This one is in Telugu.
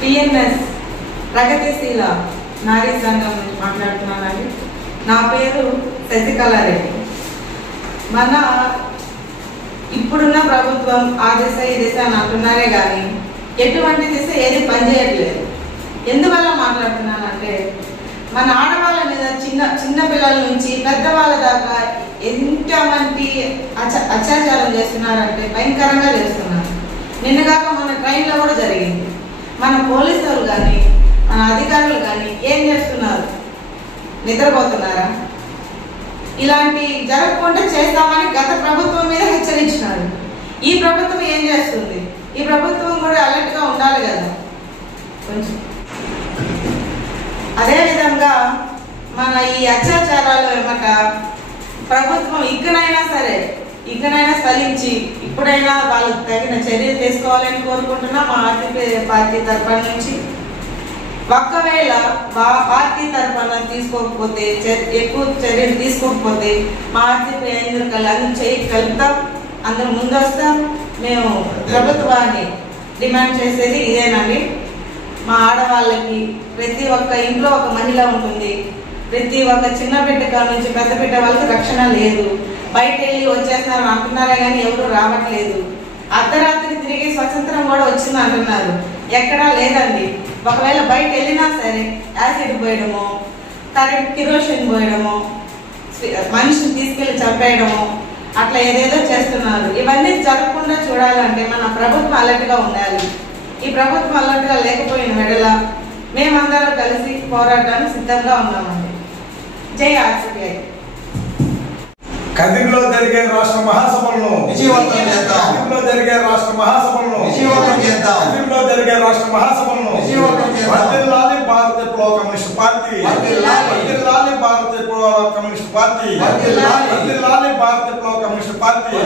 టిఎన్ఎస్ ప్రగతిశీల నారీ సంఘం నుంచి మాట్లాడుతున్నానండి. నా పేరు శశికళారెడ్డి. మన ఇప్పుడున్న ప్రభుత్వం ఆ దిశ ఈ దిశ అని అంటున్నారే కానీ ఎటువంటి దిశ ఏది పనిచేయట్లేదు. ఎందువల్ల మాట్లాడుతున్నానంటే మన ఆడవాళ్ళ మీద చిన్న పిల్లల నుంచి పెద్దవాళ్ళ దాకా ఎంతమంది అత్యాచారం చేస్తున్నారంటే భయంకరంగా చేస్తున్నారు. నిన్నగాక మన ట్రైన్లో కూడా జరిగింది. మన పోలీసులు కానీ మన అధికారులు కానీ ఏం చేస్తున్నారు? నిద్రపోతున్నారా? ఇలాంటి జరగకుండా చేస్తామని గత ప్రభుత్వం మీద హెచ్చరించినారు. ఈ ప్రభుత్వం ఏం చేస్తుంది? ఈ ప్రభుత్వం కూడా అలర్ట్గా ఉండాలి కదా కొంచెం. అదేవిధంగా మన ఈ అత్యాచారాలు ఏమట ప్రభుత్వం ఇకనైనా ఫలించి ఇప్పుడైనా వాళ్ళకి తగిన చర్యలు తీసుకోవాలని కోరుకుంటున్నా మా ఆర్టీపీ పార్టీ తరఫున నుంచి. ఒకవేళ పార్టీ తరఫున తీసుకోకపోతే ఎక్కువ చర్యలు తీసుకోకపోతే మా ఆర్టీపీ అందరూ చేయగలుగుతాం, అందరూ ముందొస్తాం. మేము ప్రభుత్వాన్ని డిమాండ్ చేసేది ఇదేనండి. మా ఆడవాళ్ళకి ప్రతి ఒక్క ఇంట్లో ఒక మహిళ ఉంటుంది. ప్రతి ఒక్క చిన్న బిడ్డ కాడ నుంచి పెద్ద బిడ్డ వాళ్ళకి రక్షణ లేదు. బయట వెళ్ళి వచ్చేస్తున్నారు అంటున్నారే కానీ ఎవరు రావట్లేదు. అర్ధరాత్రి తిరిగి స్వతంత్రం కూడా వచ్చింది అంటున్నారు, ఎక్కడా లేదండి. ఒకవేళ బయట వెళ్ళినా సరే యాసిడ్ పోయడము, కిరోసిన్ పోయడము, మనిషిని తీసుకెళ్లి చంపేయడము, అట్లా ఏదేదో చేస్తున్నారు. ఇవన్నీ జరగకుండా చూడాలంటే మన ప్రభుత్వం అలర్ట్గా ఉండాలి. ఈ ప్రభుత్వం అలర్ట్గా లేకపోయిన వెడల మేమందరం కలిసి పోరాటానికి సిద్ధంగా ఉన్నామండి. జై ఆర్సీపీఐ. కదిరిలో జరిగే రాష్ట్ర మహాసభలను విజయవంతం చేద్దాం. కదిరిలో జరిగే రాష్ట్ర మహాసభలను విజయవంతం చేద్దాం. కదిరిలో జరిగే రాష్ట్ర మహాసభలను విజయవంతం చేద్దాం. వర్ధిల్లాలి భారత విప్లవ కమ్యూనిస్ట్ పార్టీ. వర్ధిల్లాలి భారత విప్లవ కమ్యూనిస్ట్ పార్టీ. వర్ధిల్లాలి భారత విప్లవ కమ్యూనిస్ట్ పార్టీ.